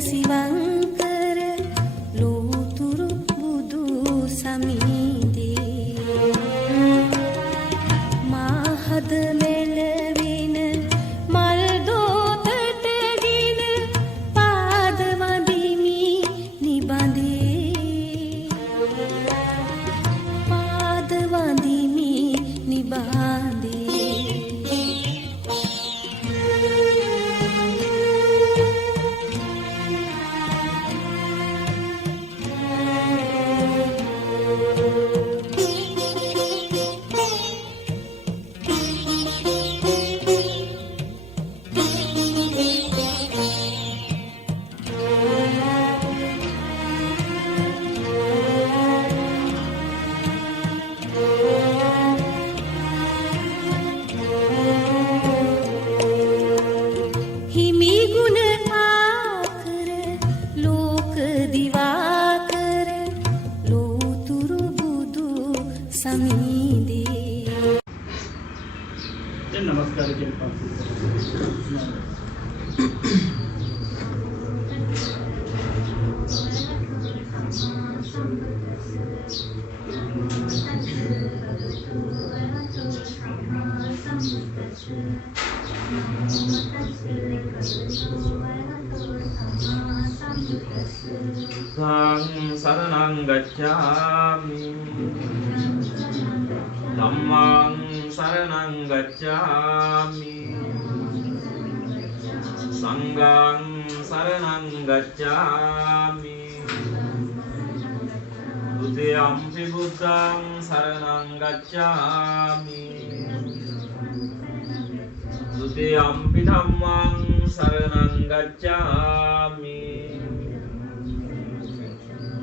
සිවංකර ලෝතුරු බුදු සමීදේ මාහද මෙලවෙන මල් දෝතටගෙන පාද වඳිමි නිබඳේ පාද වඳිමි නිබඳේ नमस्कार के शरणं गच्छामि धम्मं शरणं गच्छामि संघं शरणं गच्छामि द्वितीयंपि बुद्धं शरणं गच्छामि द्वितीयंपि धम्मं शरणं गच्छामि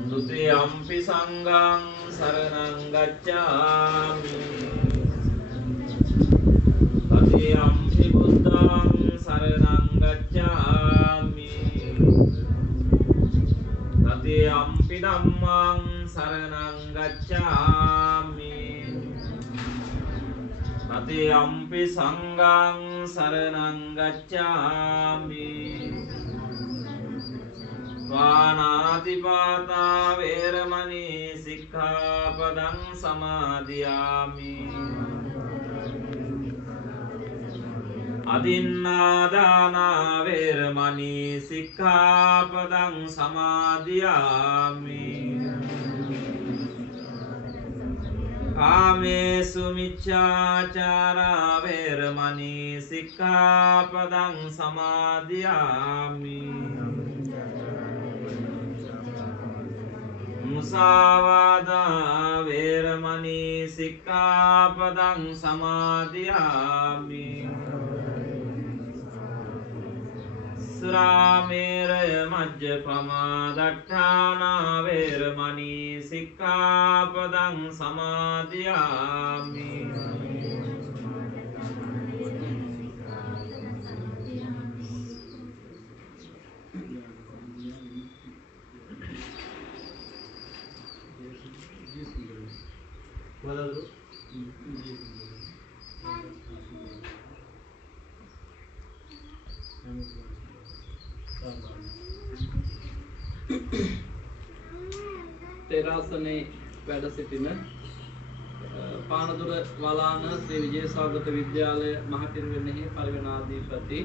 द्वितीयंपि संघं शरणं गच्छामि तृतीयंपि बुद्धं शरणं गच्छामि तृतीयंपि धम्मं शरणं गच्छामि तृतीयंपि संघं शरणं गच्छामि पानातिपाता वेरमणि सिक्खापदं समादियामि अदिन्नादाना वेरमणि सिक्खापदं समादियामि कामेषु मिच्छाचारा वेरमणि सिक्खापदं समादियामि मुसावादा वेरमणि सिक्खापदं समादियामि सुरामेरय मज्जपमादट्ठाना वेरमणि सिक्खापदं समादियामि තෙරාසනේ වැඩ සිටින පානදුර වලාන ශ්‍රී විජේසාගත විද්‍යාලය මහකිරුවෙනෙහි පරිවෙනාධිපති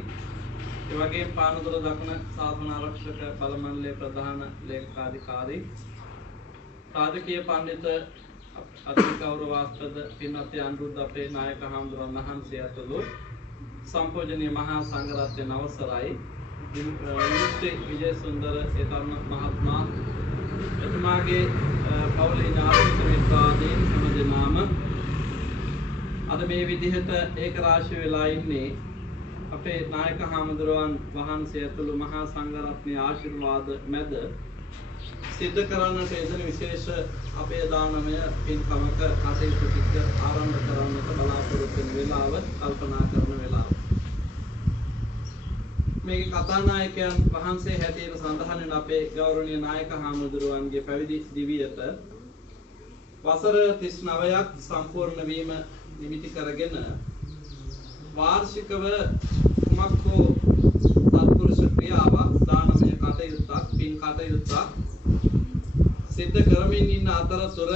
ඒ වගේම පානදුර දකුණ ශාසන ආරක්ෂක බල මණ්ඩලයේ ප්‍රධාන ලේකකාධිකාරී රාජකීය පඬිත අති ගෞරවාස්පද පින්වත් අනුරුද්ධ අපේ නායක හාමුදුරන් වහන්සේ ඇතුළු සම්පූජනීය මහා සංඝරත්නයේ අවසරයි විමුක්ති විජේසුන්දර ඒ තරුණ මහත්මයා එතුමාගේ පවුලේ ඥාති මිත්‍රාදීන් හැමදෙනාම අද මේ විදිහට ඒක රාශී වෙලා ඉන්නේ අපේ නායක හාමුදුරුවන් වහන්සේ ඇතුළු මහා සංඝරත්නයේ ආශිර්වාද මැද සිද්ධ කරන්නට යෙදෙන විශේෂ අපේ දානමය පින්කමක කටයුතු ටික ආරම්භ කරන්නට බලාපොරොත්තු වෙන වෙලාව කල්පනා කරන වෙලාව මේ කතානායකයන් වහන්සේ හැටියට සඳහන් වෙන අපේ ගෞරවනීය නායක හාමුදුරුවන්ගේ පැවිදි දිවියට වසර 39ක් සම්පූර්ණ වීම නිමිති කරගෙන වාර්ෂිකව කුමක් හෝ සත්පුරුෂ ක්‍රියාවක් දානමය කටයුතු කටයුත්ත සිද්ධ කරමින් ඉන්න අතරතුර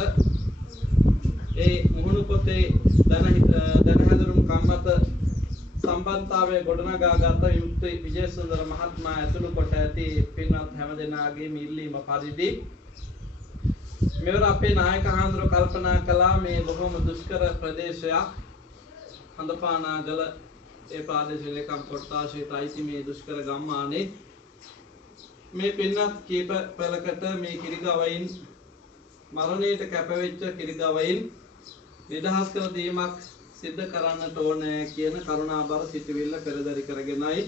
ඒ මුහුණු පොතේ දැනහැඳුරුම් කම්මත සම්බන්ධතාවයේ ගොඩනගාගත් යුක්ති විජේසුන්දර මහත්මයා ඇතුළු කොට ඇති පින්වත් හැමදෙනාගේ ඉල්ලීම පරිදි මෙවර අපේ නායක හාමුදුරුවෝ කල්පනා කළා මේ බොහොම දුෂ්කර ප්‍රදේශයක් හඳපානාගල ඒ ප්‍රාදේශීය ලේකම් කොට්ටාශයට අයිති මේ දුෂ්කර ගම්මානේ මේ පින්වත් කීප පෙළකට මේ කිරිගවයින් මරණයට කැපවෙච්ච කිරිගවයින් නිදහස් කර දීමක් සිද්ධ කරන්නට ඕනේ කියන කරුණාබර සිතුවිල්ල පෙරදරි කරගෙනයි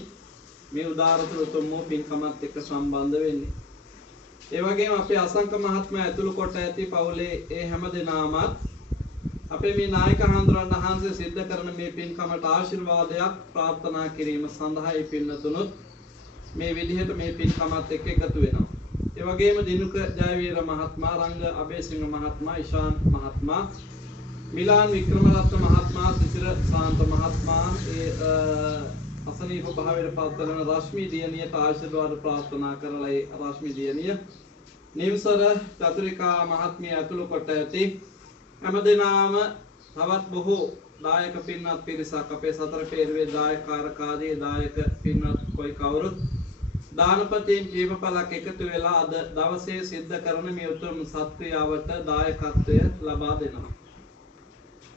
මේ උදාාරතර උතුම් වූ පින්කමත් එක්ක සම්බන්ධ වෙන්නේ. ඒ වගේම අපේ අසංක මහත්මයා ඇතුළු කොට ඇති පවුලේ ඒ හැම දෙනාමත් අපේ මේ නායක හාමුදුරන් වහන්සේ සිද්ධ කරන මේ පින්කමට ආශිර්වාදයක් ප්‍රාර්ථනා කිරීම සඳහායි පින්නතුණුත් මේ විදිහට මේ පින්කමත් එක්ක එකතු වෙනවා. ඒ වගේම දිනුක ජයවීර මහත්මයා, රංග අබේසිංහ මහත්මයා, ඉෂාන් මහත්මයා, මිලාන් වික්‍රමරත්න මහත්මයා, සිසිර සාන්ත මහත්මයා, ඒ අසනීප භාවයට පත් කරන රශ්මි දියණියට ආශිර්වාද ප්‍රාර්ථනා කරලා ඒ රශ්මි දියණිය නිවසර චතුරිකා මහත්මිය ඇතුළු කොට ඇති හැමදෙනාම තවත් බොහෝ දායක පින්වත් පිරිසක් අපේ සතර පෙරවේ දායකකාරකාදී දායක පින්වත් කොයි කවුරුත් දානපතීන් ජීවපලක් එකතු වෙලා අද දවසේ සිද්ධ කරන මේ උතුම් සත්ක්‍රියාවට දායකත්වය ලබා දෙනවා.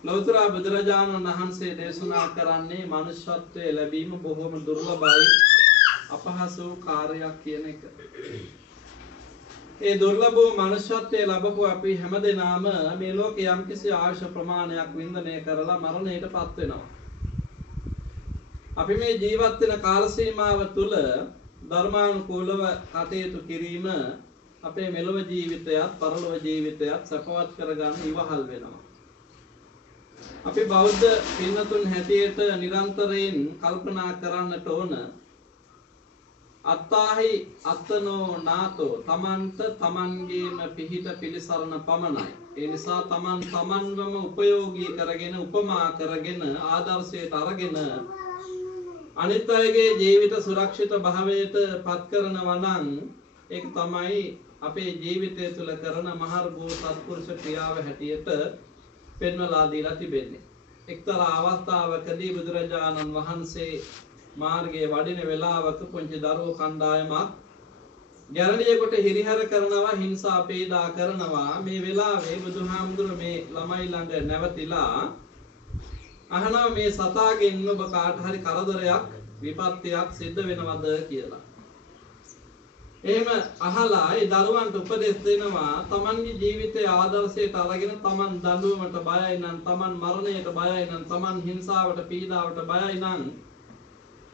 ලෞතර බුදුරජාණන් වහන්සේ දේශනා කරන්නේ මනුෂ්‍යත්වයේ ලැබීම බොහොම දුර්ලභයි අපහසු කාර්යයක් කියන එක. ඒ දුර්ලභ වූ මනුෂ්‍යත්වයේ ලැබපු අපි හැමදෙනාම මේ ලෝකේ යම්කිසි ආයුෂ ප්‍රමාණයක් වින්දනය කරලා මරණයට පත් වෙනවා. අපි මේ ජීවත් වෙන කාල සීමාව තුළ ධර්මානුකූලව කටයුතු කිරීම අපේ මෙලොව ජීවිතයත් පරලොව ජීවිතයත් සපවත් කරගන්න ඉවහල් වෙනවා. අපි බෞද්ධ පින්නතුන් හැටියට නිරන්තරයෙන් කල්පනා කරන්නට ඕන අත්තාහි අත්තනෝ නාතෝ තමන්ට තමන්ගේම පිහිට පිළිසරණ පමණයි. ඒ නිසා තමන් තමන්වම උපයෝගී කරගෙන උපමා කරගෙන ආදර්ශයට අරගෙන අනිත් අයගේ ජීවිත සුරක්ෂිත භාවයට පත් කරනවා නම් ඒක තමයි අපේ ජීවිතය තුළ කරන මහර් වූ සත්පුරුෂ ක්‍රියාව හැටියට පෙන්වලා දීලා තිබෙන්නේ. එක්තරා අවස්ථාවකදී බුදුරජාණන් වහන්සේ මාර්ගයේ වඩින වෙලාවක පුංචි දරුවෝ කණ්ඩායමක් ගැරඬියෙකුට හිරිහැර කරනවා, හිංසා පීඩා කරනවා. මේ වෙලාවේ බුදුහාමුදුර මේ ළමයි ළඟ නැවතිලා අහනවා මේ සතාගෙන් ඔබ කාට හරි කරදරයක් විපත්තියක් සිද්ධ වෙනවද කියලා. එහෙම අහලා ඒ දරුවන්ට උපදෙස් දෙනවා තමන්ගේ ජීවිතයේ ආදර්ශයට අරගෙන තමන් දඬුවමට බයයි නම්, තමන් මරණයට බයයි නම්, තමන් හිංසාවට පීඩාවට බයයි නම්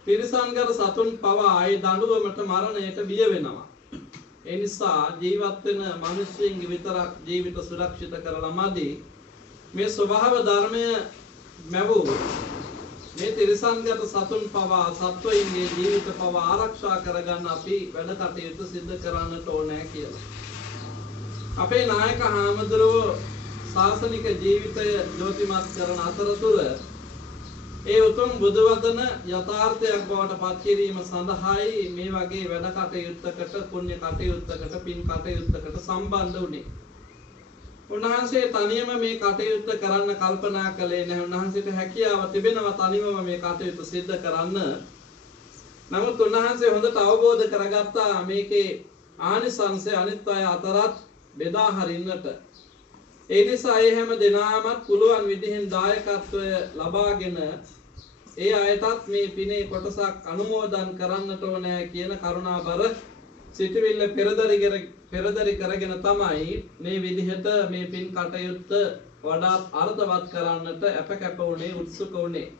තිරිසන්ගත සතුන් පවා ඒ දඬුවමට මරණයට බිය වෙනවා. ඒ නිසා ජීවත් වෙන මිනිස්සුන්ගේ විතරක් ජීවිත සුරක්ෂිත කරලා මදි මේ ස්වභාව ධර්මය මැවූ මේ තිරිසන්ගත සතුන් පවා සත්වයින්ගේ ජීවිත පවා ආරක්ෂා කරගන්න අපි වැඩ කටයුතු සිදු කරන්නට ඕනේ කියලා. අපේ නායක හාමුදුරුවෝ ශාසනික ජීවිතය ජෝතිමත් කරන අතරතුර ඒ උතුම් බුදුවදන යථාර්ථයක් බවට පත් කිරීම සඳහායි මේ වගේ වැඩ කටයුත්තකට, පුණ්‍ය කටයුත්තකට, පින් කටයුත්තකට සම්බන්ධ වුණේ. උන්වහන්සේ තනියම මේ කටයුත්ත කරන්න කල්පනා කළේ නැහැ. උන්වහන්සේට හැකියාව තිබෙනවා තනියම මේ කටයුත්ත සිද්ධ කරන්න. නමුත් උන්වහන්සේ හොඳට අවබෝධ කරගත්තා මේකේ ආනිසංසය අනිත් අය අතරත් බෙදා හරින්නට. ඒ නිසා ඒ හැම දෙනාමත් පුළුවන් විදිහෙන් දායකත්වය ලබාගෙන ඒ අයටත් මේ පිනේ කොටසක් අනුමෝදන් කරන්නට ඕනේ කියන කරුණාබර සිටවිල්ල පෙරදරි කරගෙන තමයි මේ විදිහට මේ පින් කටයුත්ත වඩාත් අර්ථවත් කරන්නට අපකැප වුණේ, උත්සුක වුණේ.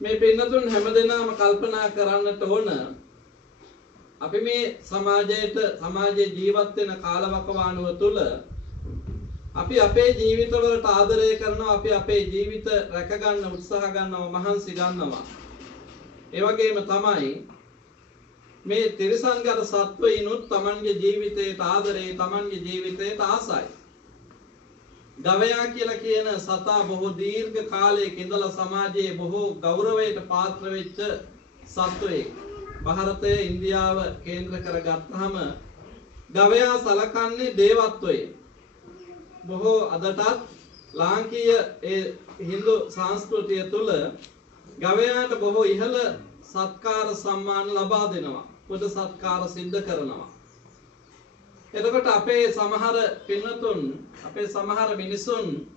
මේ පින්නතුන් හැමදෙනාම කල්පනා කරන්නට ඕන අපි මේ සමාජයේ ජීවත් වෙන කාලවකවානුව තුළ අපි අපේ ජීවිතවලට ආදරය කරනවා, අපි අපේ ජීවිත රැක ගන්න උත්සාහ ගන්නවා, මහන්සි ගන්නවා. ඒ වගේම තමයි මේ තිරිසන්ගත සත්වයිනුත් තමන්ගේ ජීවිතයට ආදරේ, තමන්ගේ ජීවිතයට ආසයි. ගවයා කියලා කියන සතා බොහෝ දීර්ඝ කාලයක ඉඳලා සමාජයේ බොහෝ ගෞරවයට පාත්‍ර වෙච්ච සත්වයෙක්. ಭಾರತයේ ඉන්දියාව කේන්ද්‍ර කරගත්තාම ගවයා සලකන්නේ දේවත්වයේ. බොහෝ අදටත් ලාංකීය ඒ හින්දු සංස්කෘතිය තුළ ගවයාට බොහෝ ඉහළ සත්කාර සම්මාන ලබා දෙනවා. පුද සත්කාර සිද්ධ කරනවා. එතකොට අපේ සමහර පින්වතුන් අපේ සමහර මිනිසුන්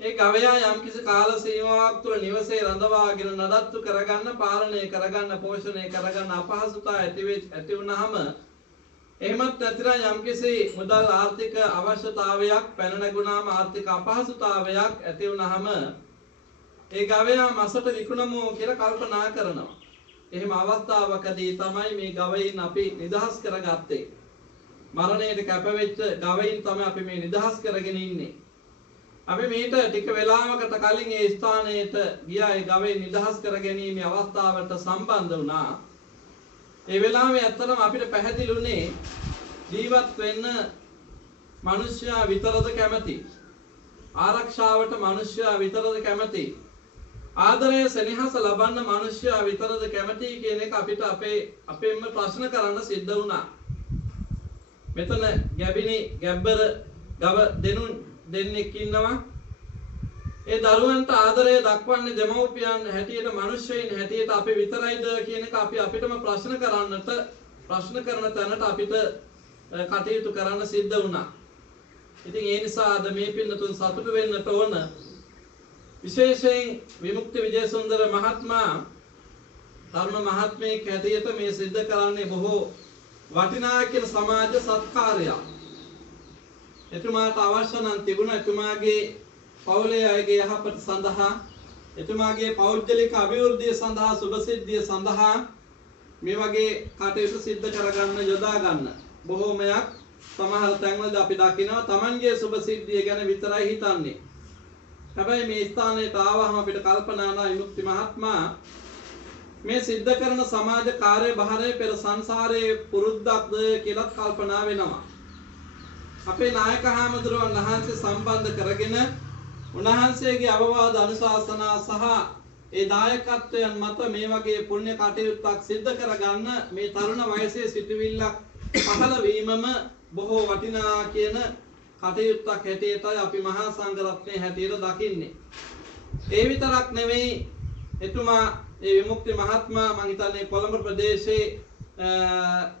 ඒ ගවයා යම්කිසි කාල සීමාවක් තුළ නිවසේ රඳවාගෙන නඩත්තු කරගන්න, පාලනය කරගන්න, පෝෂණය කරගන්න අපහසුතාව ඇති වුනහම එහෙමත් නැතිනම් යම්කිසි මුදල් ආර්ථික අවශ්‍යතාවයක් පැන නැගුණාම ආර්ථික අපහසුතාවයක් ඇති වුනහම ඒ ගවයා මසට විකුණමු කියලා කල්පනා කරනවා. එහෙම අවස්ථාවකදී තමයි මේ ගවයින් අපි නිදහස් කරගත්තේ. මරණයට කැපවෙච්ච ගවයින් තමයි අපි මේ නිදහස් කරගෙන ඉන්නේ. අපි මේට ටික වෙලාවකට කලින් ඒ ස්ථානයට ගියා. ඒ ගවයින් නිදහස් කර ගැනීමේ අවස්ථාවට සම්බන්ධ වුණා. ඒ වෙලාවේ ඇත්තටම අපිට පැහැදිලිුනේ ජීවත් වෙන්න මිනිස්සයා විතරද කැමති? ආරක්ෂාවට මිනිස්සයා විතරද කැමති? ආදරය සෙනෙහස ලබන්න මිනිස්සයා විතරද කැමති කියන එක අපිට අපේම ප්‍රශ්න කරන්න සිද්ධ වුණා. මෙතන ගැබ්බර ගව දෙන්නෙක් ඉන්නවා. ඒ දරුවන්ට ආදරය දක්වන්නේ දෙමව්පියන් හැටියට, මිනිස්සෙයින් හැටියට අපි විතරයිද කියන එක අපිටම ප්‍රශ්න කරන තැනට අපිට කටයුතු කරන්න සිද්ධ වුණා. ඉතින් ඒ නිසා අද මේ පින්නතුන් සතුටු වෙන්නට ඕන. විශේෂයෙන් විමුක්ති විජේසුන්දර මහත්මයා ධර්ම මහත්මයෙක් හැටියට මේ සිද්ධ කරන්නේ බොහෝ වටිනා කියන සමාජ සත්කාරයක්. එතුමාට අවශ්‍ය නම් තිබුණා එතුමාගේ පවුලේ අයගේ යහපත සඳහා, එතුමාගේ පෞද්ගලික අභිවෘද්ධිය සඳහා, සුභසිද්ධිය සඳහා මේ වගේ කටයුතු සිද්ධ කරගන්න, යොදා ගන්න. බොහෝමයක් සමහර තැන්වලදී අපි දකිනවා Tamanගේ සුභසිද්ධිය ගැන විතරයි හිතන්නේ. හැබැයි මේ ස්ථානයට ආවහම අපිට කල්පනා කරන විමුක්ති මහත්මයා මේ සිද්ධ කරන සමාජ කාර්යභාරය පෙර සංසාරයේ පුරුද්දක්ද කියලා කල්පනා වෙනවා. අපේ නායක හාමුදුරුවන් වහන්සේ සම්බන්ධ කරගෙන උන්වහන්සේගේ අවවාද අනුශාසනා සහ ඒ දායකත්වයන් මත මේ වගේ පුණ්‍ය කටයුත්තක් සිද්ධ කරගන්න මේ තරුණ වයසේ සිටවිල්ලක් පහළ වීමම බොහෝ වටිනා කියන කටයුත්තක් හැටියටයි අපි මහා සංඝ රත්නයේ හැටියට දකින්නේ. ඒ විතරක් නෙවෙයි එතුමා ඒ විමුක්ති මහත්මයා මං හිතන්නේ කොළඹ ප්‍රදේශයේ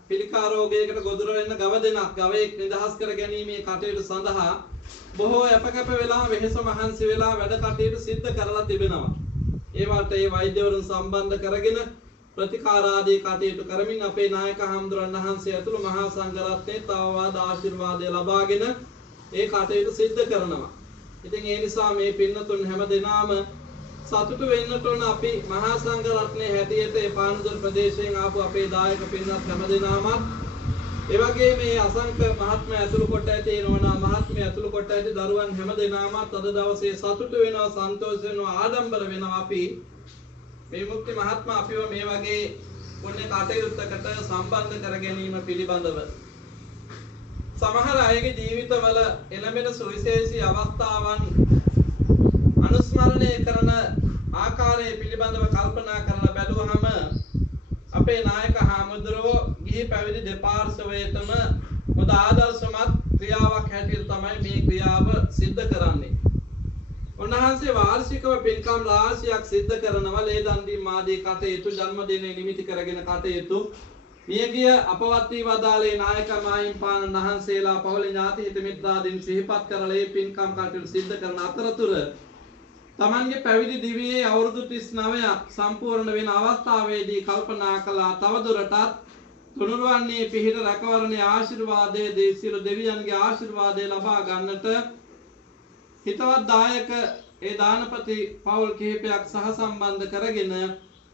පිළිකා රෝගයකට ගොදුරු වෙන ගවයෙක් නිදහස් කර ගැනීමේ කටයුතු සඳහා බොහෝ අපකප වෙලා වෙහෙස මහන්සි වෙලා වැඩ කටයුතු සිද්ධ කරලා තිබෙනවා. ඒවට ඒ වෛද්‍යවරුන් සම්බන්ධ කරගෙන ප්‍රතිකාර ආදී කටයුතු කරමින් අපේ නායක හාමුදුරන් වහන්සේ ඇතුළු මහා සංඝ රත්නයේ තවවාද ආශිර්වාදය ලබාගෙන ඒ කටයුතු සිද්ධ කරනවා. ඉතින් ඒ නිසා මේ පින්නතුන් හැම දිනම සතුටු වෙන්නට ඕන. අපි මහා සංඝ රත්නයේ හැටියට ඒ පානදුර ප්‍රදේශයෙන් ආපු අපේ දායක පින්නත් හැම දිනම ඒ වගේ මේ අසංක මහත්මයා ඇතුළු කොට ඇති නෝනා මහත්මිය ඇතුළු කොට ඇති දරුවන් හැම දිනම අද දවසේ සතුටු වෙනවා, සන්තෝෂ වෙනවා, ආඩම්බර වෙනවා. අපි මේ මුක්ති මහත්මයා අපිව මේ වගේ පුණ්‍ය කටයුත්තකට සම්බන්ධ කර ගැනීම පිළිබඳව සමහර අයගේ ජීවිතවල එළඹෙන සුවිශේෂී අවස්ථාවන් අනුස්මරණය කරන ආකාරය පිළිබඳව කල්පනා කරලා බැලුවහම අපේ නායක හාමුදුරුවෝ ගිහි පැවිදි දෙපාර්ශ්වයටම මොද ආදර්ශමත් ක්‍රියාවක් හැටියට තමයි මේ ක්‍රියාව සිද්ධ කරන්නේ. උන්වහන්සේ වාර්ෂිකව පින්කම් රාශියක් සිද්ධ කරනවා. ලේදන් දීම ආදී කටයුතු, ජන්මදිනය නිමිති කරගෙන කටයුතු, මියගිය අපවත් වී වදාළේ නායක මාහිම්පාණන් වහන්සේලා පවුලේ ඥාති හිත මිත්‍රාදීන් සිහිපත් කරලා මේ පින්කම් කටයුතු සිද්ධ කරන අතරතුර තමන්ගේ පැවිදි දිවියේ අවුරුදු 39ක් සම්පූර්ණ වෙන අවස්ථාවේදී කල්පනා කළා තවදුරටත් තුනුරුවන්නේ පිහිට රැකවරණයේ ආශිර්වාදයේ දේශීල දෙවියන්ගේ ආශිර්වාදය ලබා ගන්නට හිතවත් දායක ඒ දානපති පවුල් කිහිපයක් සහ සම්බන්ධ කරගෙන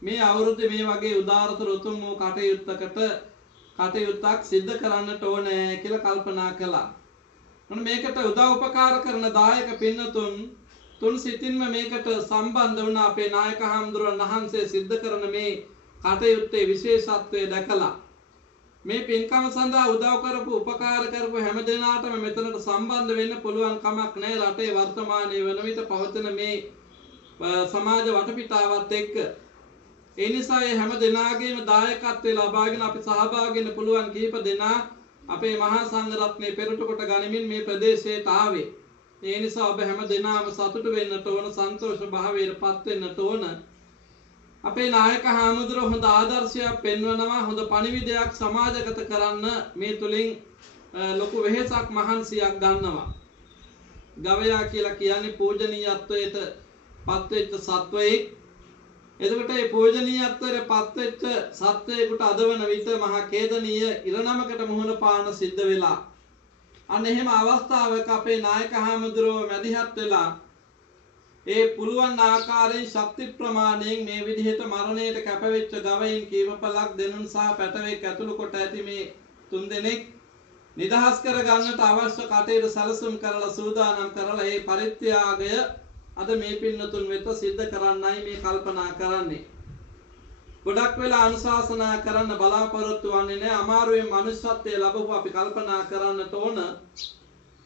මේ අවුරුද්දේ මේ වගේ උදාරතර උතුම් වූ කටයුත්තක් සිද්ධ කරන්නට ඕනේ කියලා කල්පනා කළා. මේකට උදව් උපකාර කරන දායක පින්නතුන් තුන් සිතින්ම මේකට සම්බන්ධ වුණ අපේ නායක හාමුදුරුවන් වහන්සේ සිද්ධ කරන මේ කටයුත්තේ විශේෂත්වය දැකලා මේ පින්කම සඳහා උදව් කරපු උපකාර කරපු හැම දෙනාටම මෙතනට සම්බන්ධ වෙන්න පුළුවන් කමක් නැහැ. රටේ වර්තමානයේ වන විට පවතින මේ සමාජ වටපිටාවත් එක්ක ඒ නිසා හැම දෙනාගේම දායකත්වය ලබාගෙන අපි සහභාගී වෙන්න පුළුවන් කීප දෙනා අපේ මහා සංඝ රත්නය පෙරට කොට ගනිමින් මේ ප්‍රදේශයට ආවේ. ඒ නිසා ඔබ හැම දිනම සතුටු වෙන්නට ඕන, සන්තෝෂ භාවයට පත් වෙන්නට ඕන. අපේ නායක හාමුදුරුවෝ හොඳ ආදර්ශයක් පෙන්වනවා. හොඳ පණිවිඩයක් සමාජගත කරන්න මේ තුලින් ලොකු වෙහෙසක් මහන්සියක් ගන්නවා. ගවයා කියලා කියන්නේ පූජනීයත්වයට පත්වෙච්ච සත්වයෙක්. එතකොට මේ පූජනීයත්වයට පත්වෙච්ච සත්වයෙකුට අදවන විට මහා ඛේදනීය ඉරණමකට මුහුණ පාන සිද්ධ වෙලා. අන්න එහෙම අවස්ථාවක අපේ නායක හාමුදුරුවෝ මැදිහත් වෙලා ඒ පුළුවන් ආකාරයෙන් ශක්ති ප්‍රමාණයෙන් මේ විදිහට මරණයට කැපවෙච්ච ගවයින් කීමපලක් දෙනුන් සහ පැටවෙක් ඇතුළු කොට ඇති මේ තුන් දෙනෙක් නිදහස් කර ගන්නට අවශ්‍ය කටයුතු සැලසුම් කරලා සූදානම් කරලා ඒ පරිත්‍යාගය අද මේ පින්නතුන් වෙත සිද්ධ කරන්නයි මේ කල්පනා කරන්නේ. ගොඩක් වෙලා අනුශාසනා කරන්න බලාපොරොත්තු වෙන්නේ නැහැ. අමාරුවෙන් මනුෂ්‍යත්වයේ ලැබුව අපි කල්පනා කරන්නට ඕන.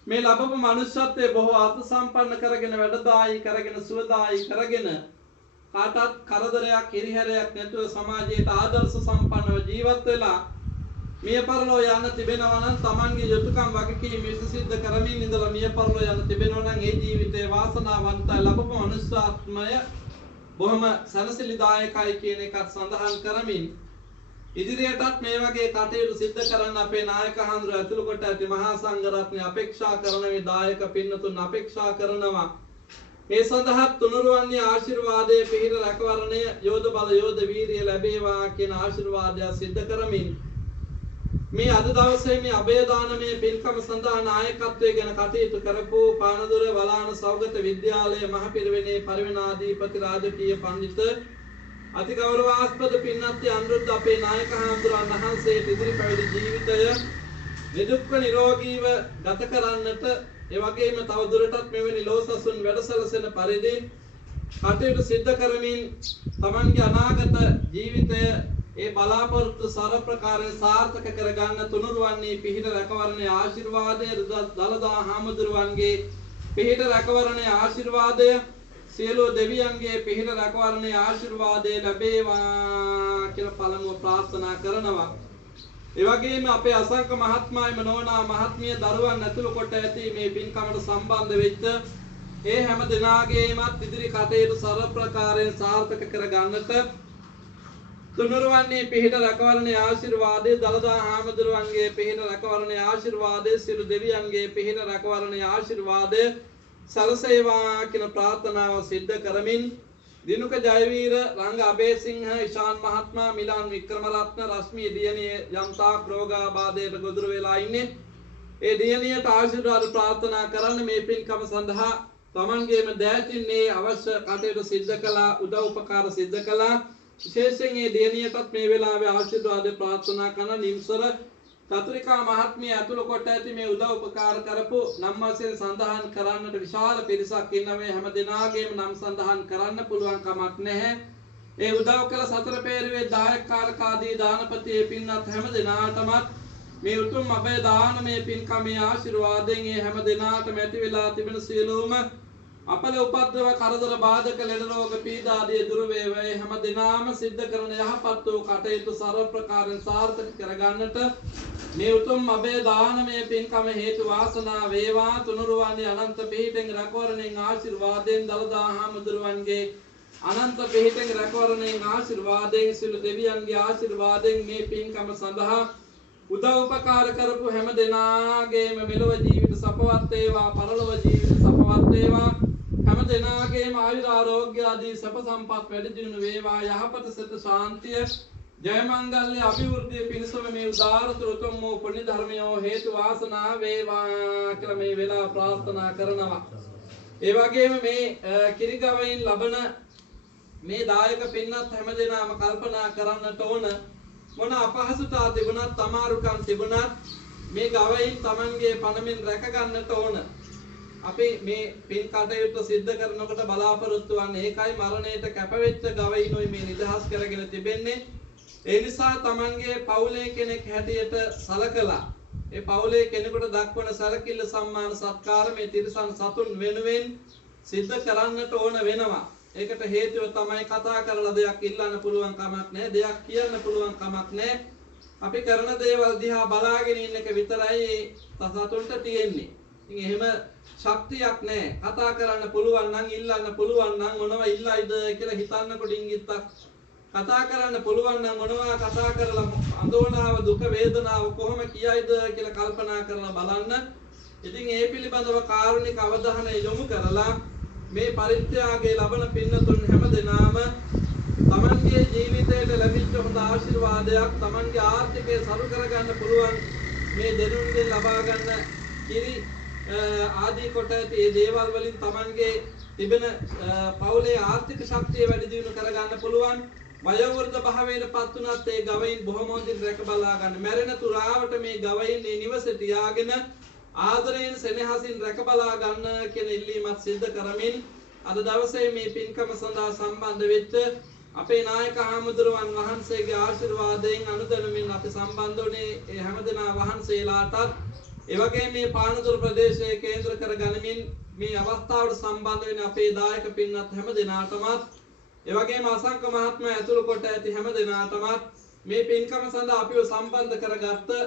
මේ ලැබපු මනුෂ්‍යත්වයේ බොහෝ අර්ථ සම්පන්න කරගෙන වැඩදායි කරගෙන සුවදායි කරගෙන කාටත් කරදරයක් හිරිහැරයක් නැතුව සමාජයට ආදර්ශ සම්පන්නව ජීවත් වෙලා මිය පරලෝ යන්න තිබෙනවා නම් Tamanගේ යුතුයකම් වගකීම් සිද්ධ කරමින් ඉඳලා මිය පරලෝ යන්න තිබෙනවා නම් ඒ ජීවිතේ වාසනාවන්තයි ලැබපු මනුෂ්‍යාත්මය බොහොම සනසිලිදායකයි කියන එකත් සඳහන් කරමින් ඉදිරියටත් මේ වගේ කටයුතු සිද්ධ කරන්න අපේ නායක හඳුර ඇතුළු කොට ඇති මහා සංඝ රත්නය අපේක්ෂා කරන මේ දායක පින්නතුන් අපේක්ෂා කරනවා. ඒ සඳහා තුනුරුවන්ගේ ආශිර්වාදයේ පිහිට රැකවරණය යෝධ බල යෝධ වීරිය ලැබේවා කියන ආශිර්වාදය සිද්ධ කරමින් මේ අද දවසේ මේ අභය දානමය පින්කම සඳහා නායකත්වයේ ගැන කටයුතු කරපු පානදුර වලාන සෞගත විද්‍යාලයේ මහ පිරිවෙනේ පරිවෙනාධිපති රාජකීය පඬිත අති ගෞරවාස්පද පින්නත් අනුරුද්ධ අපේ නායක හාමුදුරන් වහන්සේට ඉදිරි පැවිදි ජීවිතය නිදුක්ව නිරෝගීව ගත කරන්නට ඒ වගේම තව දුරටත් මෙවැනි ලෝසසුන් වැඩසලසන පරිදි කටයුතු සිද්ධ කරමින් තමන්ගේ අනාගත ජීවිතය ඒ බලාපොරොත්තු සාර ප්‍රකාරයෙන් සාර්ථක කරගන්න තුනුරුවන්ගේ පිහිට රැකවරණයේ ආශිර්වාදය දලදා හාමුදුරුවන්ගේ පිහිට රැකවරණයේ ආශිර්වාදය සියලු දෙවියන්ගේ පිහිට රැකවරණයේ ආශිර්වාදය ලැබේවා කියලා පළමුව ප්‍රාර්ථනා කරනවා. ඒ වගේම අපේ අසංක මහත්මයාම නෝනා මහත්මිය දරුවන් ඇතුළු කොට ඇති මේ පින්කමට සම්බන්ධ වෙච්ච ඒ හැම දෙනාගේමත් ඉදිරි කටයුතු සාර ප්‍රකාරයෙන් සාර්ථක කරගන්නට තුනුරුවන්ගේ පිහිට රැකවරණයේ ආශිර්වාදය දලදා හාමුදුරුවන්ගේ පිහිට රැකවරණයේ ආශිර්වාදය සියලු දෙවියන්ගේ පිහිට රැකවරණයේ ආශිර්වාදය සලසේවා කියන ප්‍රාර්ථනාව සිද්ධ කරමින් දිනුක ජයවීර රංග අබේසිංහ ඉෂාන් මහත්මයා මිලාන් වික්‍රමරත්න රශ්මී දියණිය යම්තාක් රෝගාබාධයට ගොදුරු වෙලා ඉන්නේ ඒ දියණියට ආශිර්වාද ප්‍රාර්ථනා කරන්න මේ පින්කම සඳහා තමන්ගේම දෑතින්නේ අවශ්‍ය කටයුතු සිද්ධ කළා උදව් උපකාර සිද්ධ කළා විශේෂයෙන් මේ දියණියටත් මේ වෙලාවේ ආශිර්වාද ප්‍රාර්ථනා කරන නිම්සර චතුරිකා මහත්මිය ඇතුළු කොට ඇති මේ උදව් උපකාර කරපු නම් වශයෙන් සඳහන් කරන්නට විශාල පිරිසක් ඉන්නවා. හැම දිනාගේම නම් සඳහන් කරන්න පුළුවන් කමක් නැහැ. ඒ උදව් කළ සතර පෙරවේ දායකකාරකාදී දානපතියේ පින්වත් හැම දිනාටම මේ උතුම් අභය දානමය පින්කමේ ආශිර්වාදයෙන් ඒ හැම දිනාටම ඇති වෙලා තිබෙන සියලුම අපල උපද්‍රව කරදර බාධක ලෙඩ රෝග පීඩාදී දුර වේවා. හැම දිනාම සිද්ධ කරන යහපත් වූ කටයුතු සර්ව ප්‍රකාරයෙන් සාර්ථක කරගන්නට මේ උතුම් අභය දානමය පින්කම හේතු වාසනා වේවා. තුනුරුවන්ගේ අනන්ත පිහිටෙන් රැකවරණයෙන් ආශිර්වාදයෙන් දලදා හාමුදුරුවන්ගේ අනන්ත පිහිටෙන් රැකවරණයෙන් ආශිර්වාදයෙන් සියලු දෙවියන්ගේ ආශිර්වාදයෙන් මේ පින්කම සඳහා උදව් උපකාර කරපු හැම දෙනාගේම මෙලොව ජීවිත සපවත් වේවා, පරලොව ජීවිත සපවත් වේවා. හැම දෙනාගේම ආයුර ආරෝග්‍ය ආදී සප සම්පත් වැඩි දියුණු වේවා. යහපත සිත ශාන්තිය ජය මංගල්‍ය අභිවෘද්ධිය පිණිසම මේ උදාාරතර උතුම් වූ පුණ්‍ය ධර්මයෝ හේතු වාසනා වේවා කියලා මේ වෙලාව ප්‍රාර්ථනා කරනවා. ඒ වගේම මේ කිරිගවයින් ලබන මේ දායක පින්නත් හැම දෙනාම කල්පනා කරන්නට ඕන මොන අපහසුතා තිබුණත් අමාරුකම් තිබුණත් මේ ගවයින් Tamanගේ පණමින් රැක ගන්නට ඕන. අපි මේ පින් කටයුතු සිද්ධ කරනකොට බලාපොරොත්තු වන්නේ ඒකයි මරණයට කැපවෙච්ච ගවයින්ොයි මේ නිදහස් කරගෙන තිබෙන්නේ. ඒ නිසා Tamanගේ පවුලේ කෙනෙක් හැටියට සලකලා ඒ පවුලේ කෙනෙකුට දක්වන සැලකිල්ල සම්මාන සත්කාර මේ තිරසන් සතුන් වෙනුවෙන් සිද්ධ කරන්නට ඕන වෙනවා. ඒකට හේතුව තමයි කතා කරලා දෙයක් ඉල්ලන්න පුළුවන් කමක් නැහැ, දෙයක් කියන්න පුළුවන් කමක් නැහැ. අපි කරන දේවල් දිහා බලාගෙන ඉන්න එක විතරයි සසතුන්ට තියෙන්නේ. ඉතින් එහෙම ශක්තියක් නැහැ. කතා කරන්න පුළුවන් නම් ඉල්ලන්න පුළුවන් නම් මොනවා ඉල්ලයිද කියලා හිතන්නකොට ඉංගිත්තක් කතා කරන්න පුළුවන් නම් මොනවා කතා කරලා අඳෝනාව දුක වේදනාව කොහොම කියයිද කියලා කල්පනා කරලා බලන්න. ඉතින් ඒ පිළිබඳව කාරුණික අවධානය යොමු කරලා මේ පරිත්‍යාගයේ ලබන පින්නතුන් හැමදෙනාම තමන්ගේ ජීවිතයට ලැබිච්ච හොඳ ආශිර්වාදයක් තමන්ගේ ආර්ථිකය සරු කරගන්න පුළුවන් මේ දෙනුන්ගෙන් ලබා ගන්න කිරි ආදී කොට ඇති මේ දේවල් වලින් තමන්ගේ තිබෙන පවුලේ ආර්ථික ශක්තිය වැඩි දියුණු කරගන්න පුළුවන්. වයෝවෘද්ධ භාවයට පත් වුණත් ඒ ගවයින් බොහොම හොඳින් රැක බලා ගන්න. මැරෙන තුරාවට මේ ගවයින් මේ නිවසේ තියාගෙන ආදරයෙන් සෙනෙහසින් රැක බලා ගන්න කියන ඉල්ලීමත් සිද්ධ කරමින් අද දවසේ මේ පින්කම සඳහා සම්බන්ධ වෙච්ච අපේ නායක හාමුදුරුවන් වහන්සේගේ ආශිර්වාදයෙන් අනුදැනුමින් අපි සම්බන්ධ වුණේ ඒ හැමදෙනා වහන්සේලාටත් ඒ වගේම මේ පානදුර ප්‍රදේශයේ කේන්ද්‍ර කර ගනිමින් මේ අවස්ථාවට සම්බන්ධ වෙන අපේ දායක පින්වත් හැමදෙනාටමත් ඒ වගේම අසංක මහත්මයා ඇතුළු කොට ඇති හැමදෙනාටමත් මේ පින්කම සඳහා අපිව සම්බන්ධ කරගත්ත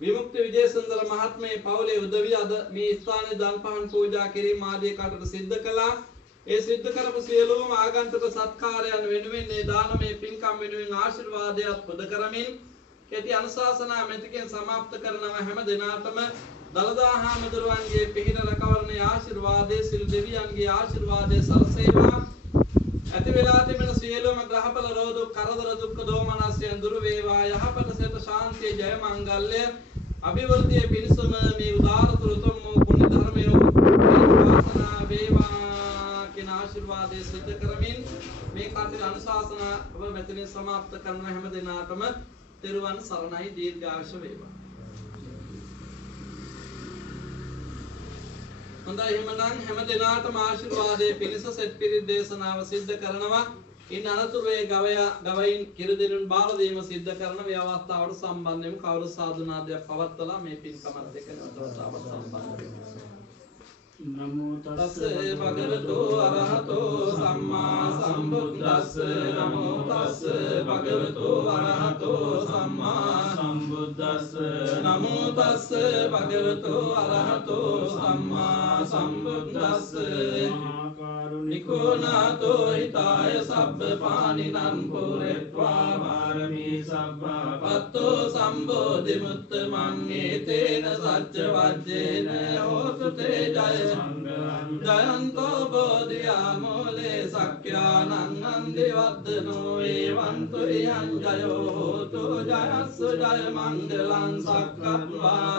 විමුක්ති විජේසුන්දර මහත්මයේ පවුලේ උදවිය අද මේ ස්ථානයේ දන් පහන් පූජා කිරීම ආදී කටයුතු සිද්ධ කළා. ඒ සිද්ධ කරපු සියලුම ආගන්තුක සත්කාරයන් වෙනුවෙන් මේ දානමය පින්කම් වෙනුවෙන් ආශිර්වාදයක් පුද කරමින් කෙටි අනුශාසනා මෙතකින් සමාප්ත කරනවා. හැම දිනාටම දලදා හාමුදුරුවන්ගේ පිහිට රැකවරණයේ ආශිර්වාදයේ සිල් දෙවියන්ගේ ආශිර්වාදයේ සරසේවා. ඇති වෙලා තිබෙන සියලුම ග්‍රහඵල රෝධ කරදර දුක්ඛ දෝමනස්යන් දුරු වේවා. යහපත සෙත ශාන්තිය ජය මංගල්‍ය අභිවෘද්ධිය පිණිසම මේ උදාාරතර උතුම් වූ පුණ්‍ය ධර්මය වාසනා වේවා කියන ආශිර්වාදයේ සිද්ධ කරමින් මේ කටයුතු අනුශාසනා ඔබ මෙතනින් සමාප්ත කරන හැම දිනාටම තෙරුවන් සරණයි. දීර්ඝායුෂ වේවා. හොඳයි එහෙමනම් හැම දිනාටම ආශිර්වාදයේ පිණිස සෙත් පිරිත් දේශනාව සිද්ධ කරනවා. ඉන් අනතුරුවේ ගවයින් කිරිදෙනුන් බාර දීම සිද්ධ කරන මේ අවස්ථාවට සම්බන්ධ වෙමු. කවුරු සාදුනාදයක් පවත්වලා මේ පින්කමත් එක්ක නැවතවතාවක් සම්බන්ධ වෙමු. නමෝ තස්ස භගවතු අරහතෝ සම්මා සම්බුද්දස්ස නමෝ තස්ස භගවතු අරහතෝ සම්මා සම්බුද්දස්ස නමෝ තස්ස භගවතු අරහතෝ සම්මා සම්බුද්දස්ස නිකෝනාතෝ හිතාය සබ්බ පානිනං පුරෙත්වා පාරමී සබ්බා පත්තෝ සම්බෝධි මුත්තමං ඒතේන සච්ච වජ්ජේන හෝතු තේ ජය ජයන්තෝ බෝධියා මූලේ සක්ඛ්‍යානං අන්දි වද්දනෝ ඒවන්තු යං ජයෝ හෝතු ජයස්සු ජය මංගලං සක්කත්වා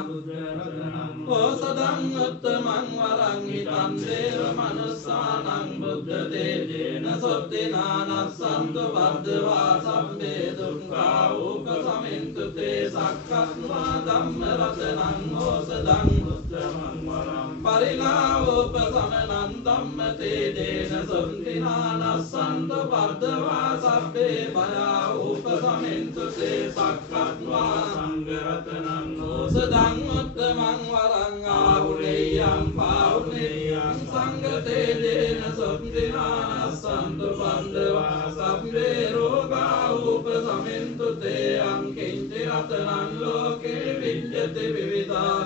ඕසදං උත්තමං වරං හිතං දේව මනුස්සානං බුද්ධ තේජේන සොත්තිනානස්සන්තු බද්ධවා සම්බේ දුක්ඛා උපසමින්තු තේ සක්කත්වා ධම්ම රතනං ඕසදං උත්තමං වරං පරිණාවෝපසමනං ධම්ම තේජේන සොත්තිනානස්සන්තු බද්ධවා සම්බේ භයා උපසමින්තු තේ සක්කත්වා සංඝ රතනං ඕසදං උත්තමං වරං ආහුනේයං පාහුනේයං සංඝ තේජේන සොත්තිනානස්සන්තු බද්ධවා සම්බේ රෝගා උපසමින්තු තේ අංකින්ච රතනං ලෝකේ විඤ්ඤති විවිධා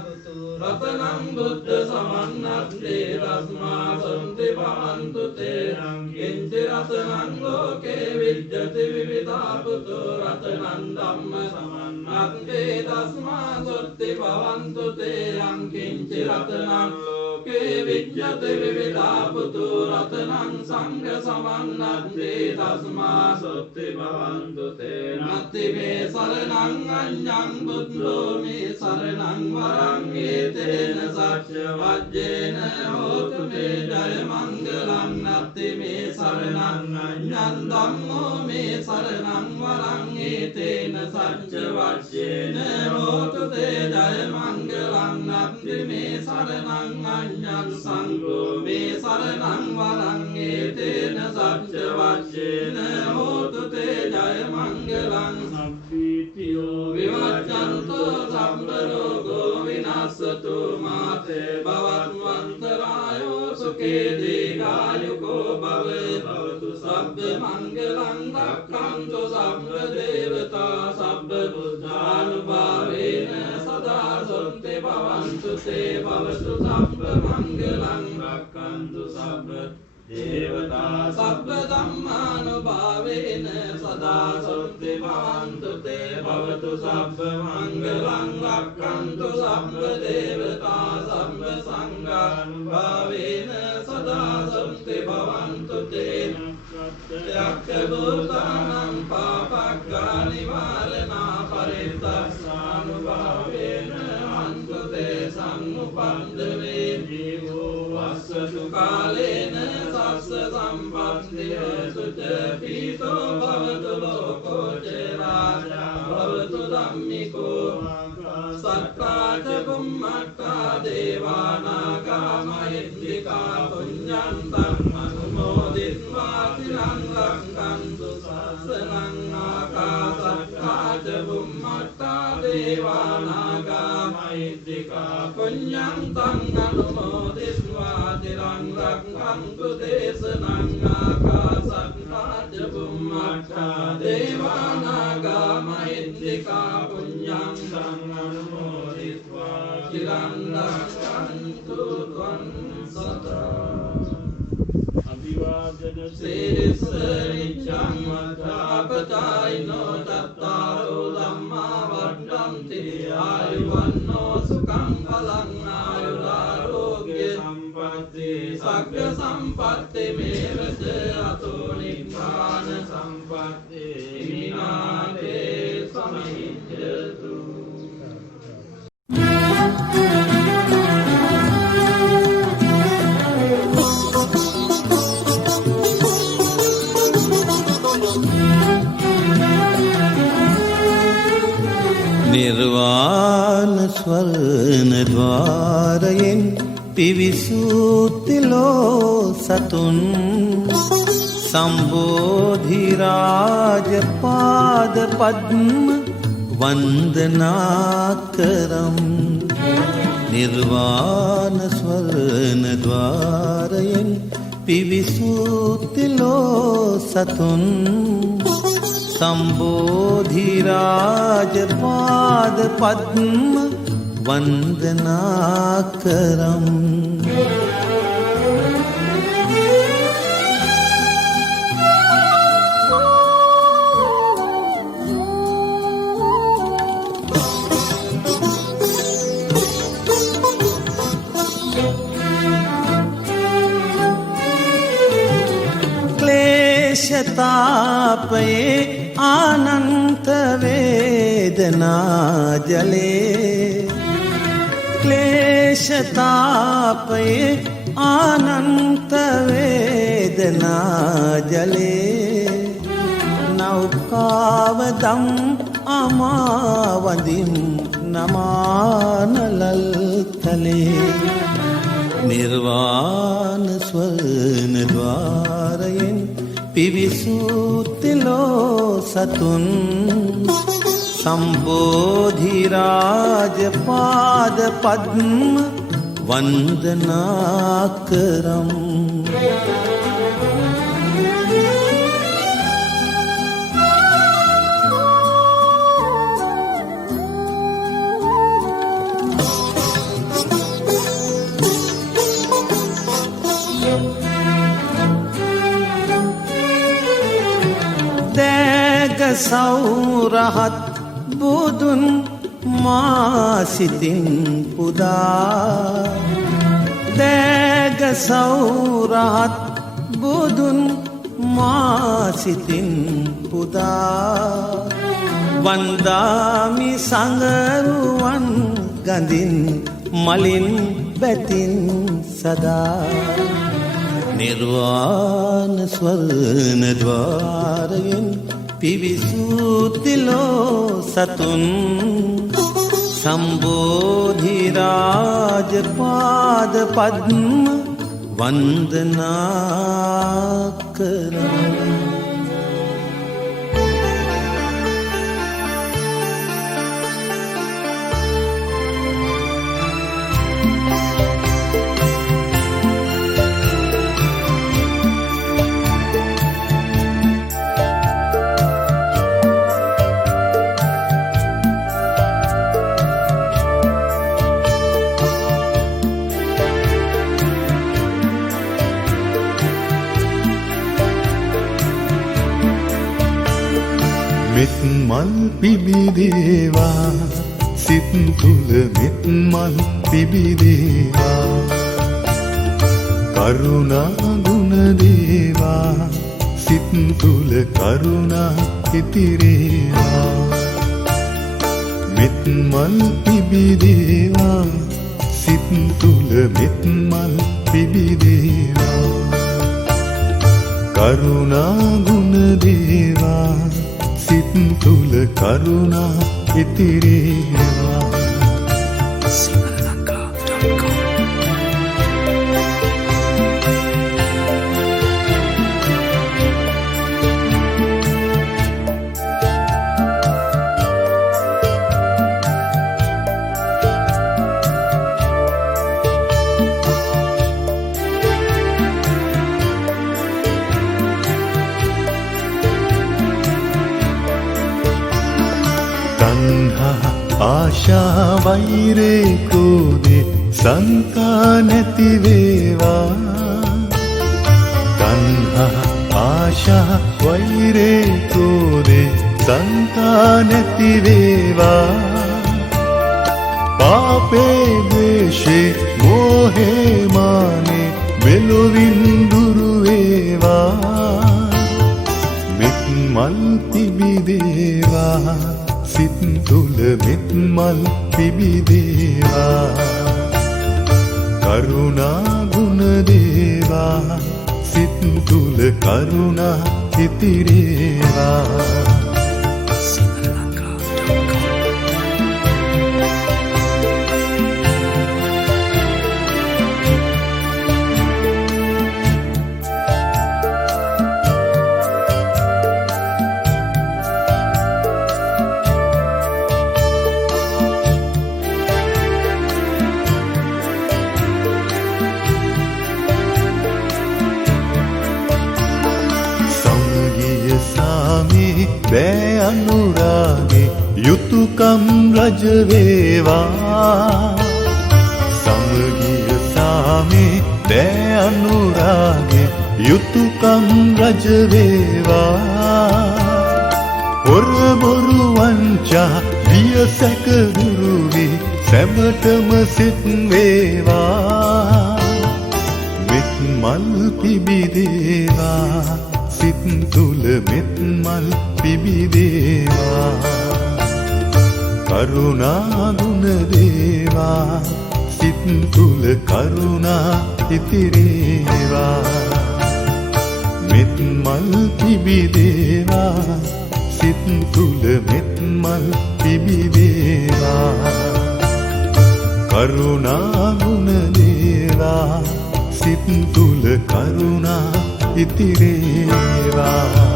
රතනං බුද්ධ සමන්නත්තේ රස්මා සම්ති භවන්තු තේ අංකින්ච රතනං ලෝකේ විඤ්ඤති විවිධා පුතු රතනං ධම්ම සමන්නත්තේ තස්මා සොත්ති භවන්තු තේ අංකින්ච රතනං ලෝකේ විඤ්ඤති විවිධා පුතු රතනං සංඝ සමන්නත්තේ තස්මා සොත්ති භවන්තු තේ නත්ති මේ සරණං අඤ්ඤං බුද්ධෝ මේ සරණං වරං ඒතේන සච්ච වජ්ජේන හෝතු මේ ජය මංගලං නත්ති මේ සරණං අඤ්ඤං ධම්මෝ මේ සරණං වරං ඒතේන සච්ච වජ්ජේන හෝතු තේ ජය මංගලං නත්ති මේ සරණං අඤ්ඤං සංඝෝ මේ සරණං වරං ඒතේන සච්ච වජ්ජේන හෝතු තේ ජය මංගලං සම්පීතියෝ විවච්ඡන්තෝ සම්බ රෝගෝ විනාශතු මාතේ භවත්වන්තරායෝ සුඛේ දීඝායුකෝ භවතු සබ්බ මංගලං රක්ඛන්තු සබ්බ දේවතා සබ්බ බුද්ධ බුද්ධානුභාවේන සදා සොත්තේ භවන්තු තේ භවතු සම්ප මංගලං රක්ඛන්තු සබ්බ දේවතා සබ්බ ධම්මානුභාවේන සදා සොත්තේ භවන්තු තේ භවතු සබ්බ මංගලං රක්ඛන්තු සබ්බ දේවතා සබ්බ සංඝානුභාවේන සදා සොත්තේ භවන්තු තේ යක්ඛභූතානං පාපක්ඛා නිවාරණා පරිත්තස්සානුභාවේන අන්තු තේ සම්මුපන්දවේ ජීවෝ වස්සතු කාලේන සස්ස සම්පත්තිය සුච පීතෝ භවතු ලෝකෝ ච රාජා භවතු ධම්මිකෝ සක්කාච බුම්මත්තා දේවානාගා මහිද්దికා පුඤ්ඤන්තං අනුමෝදිත්වා තිරං රක්ඛන්තු සසනං ආකාසත්තාච බුම්මත්තා දේවානාගා මහිද්దికා පුඤ්ඤන්තං අනුමෝදිත්වා තිරං රක්ඛන්තු දේශනං ආකාසත්තාච බුම්මත්තා දේවානාගා මහිද්దికා පුඤ්ඤන්තං අනුමෝදිත්වා තිරං රක්ඛන්තු ත්වං සදා අභිවාදන සීරිස නිච්ඡං වත්තාපචායිනෝ චත්තාරෝ ධම්මා වඩ්ඩන්ති ආයුවන්නෝ සුඛං බලං ආයුරාරෝග්‍ය සම්පත්ති සග්ග සම්පත්ති මේවච අතෝ නිබ්බාන සම්පත්ති විනාතේ සමිජ්ජතු නිර්වාණ ස්වර්ණ ద్వාරයෙන් පිවිසූතිලෝ සතුන් සම්බෝධි රාජ පාද පද්ම වන්දනා කරම් නිර්වාණ ස්වර්ණ ద్వාරයෙන් පිවිසූතිලෝ සතුන් සම්බෝධි රාජ පාද පද්ම වන්දනා කරම් ක්ලේශතාපයේ ආනන්ත වේදනා ජලේ ක්ලේශතාපයේ ආනන්ත වේදනා ජලේ නෞකාවදම් අමාවදින් නමානලල් තලේ නිර්වාණ ස්වර්ණ ద్వාරයෙන් පිවිසූතිලෝ සතුන් සම්බෝධි රාජ පාද පද්ම වන්දනා කරම් සෞරහත් බුදුන් මා සිතින් පුදා දෑග සෞරහත් බුදුන් මා සිතින් පුදා වන්දාමි සඟරුවන් ගඳින් මලින් බැතින් සදා නිර්වාණ ස්වර්ණ ద్వාරයෙන් පිවිසූතිලෝ සතුන් සම්බෝධි රාජ පාද පද්ම වන්දනා කරම් මල් පිබිදේවා සිත් තුල මෙත් මල් පිබිදේවා කරුණා ගුණ දේවා සිත් තුල කරුණා ඉතිරේවා මෙත් මල් පිබිදේවා සිත් තුල මෙත් මල් පිබිදේවා කරුණා ගුණ දේවා සිත් තුල කරුණා ඉතිරේවා ආශා වෛරේ ක්‍රෝධේ සංකා නැති වේවා තණ්හා ආශා වෛරේ ක්‍රෝධේ සංකා නැති වේවා පාපේ ද්වේෂේ මෝහේ මානේ මෙලොවින් දුරු වේවා මෙත් මල් පිබිදේවා සිත් තුල මෙත් මල් පිබිදේවා කරුණා ගුණ දේවා සිත් තුල කරුණා ඉතිරේවා බෑ අනුරාගේ යුතුයකම් රජ වේවා සමගිය සාමේ බෑ අනුරාගේ යුතුයකම් රජ වේවා හොර බොරු වංචා විය සැක දුරු වී සැමටම සිත් වේවා මෙත් මල් පිබිදේවා සිත් තුල මෙත් මල් පිබිදේවා කරුණා ගුණ දේවා සිත් තුල කරුණා ඉතිරේවා මෙත් මල් පිබිදේවා සිත් තුල මෙත් මල් පිබිදේවා කරුණා ගුණ දේවා සිත් තුල කරුණා ඉතිරේවා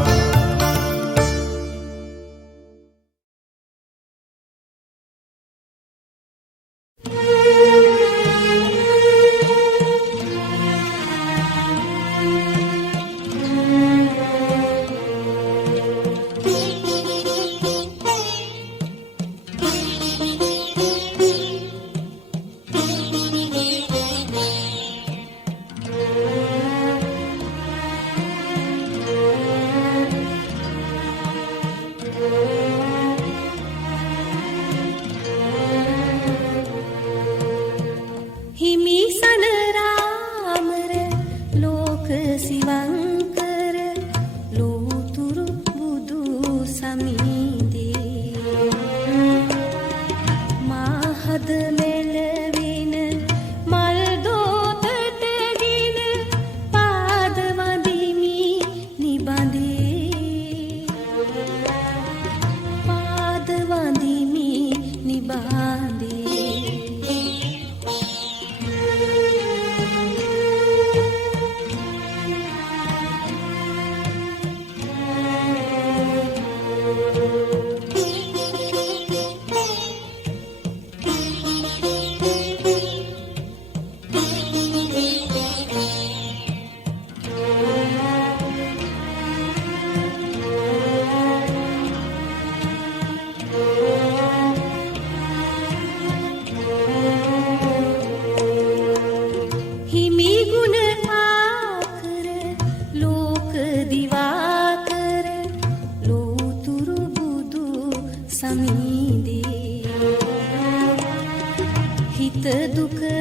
දුක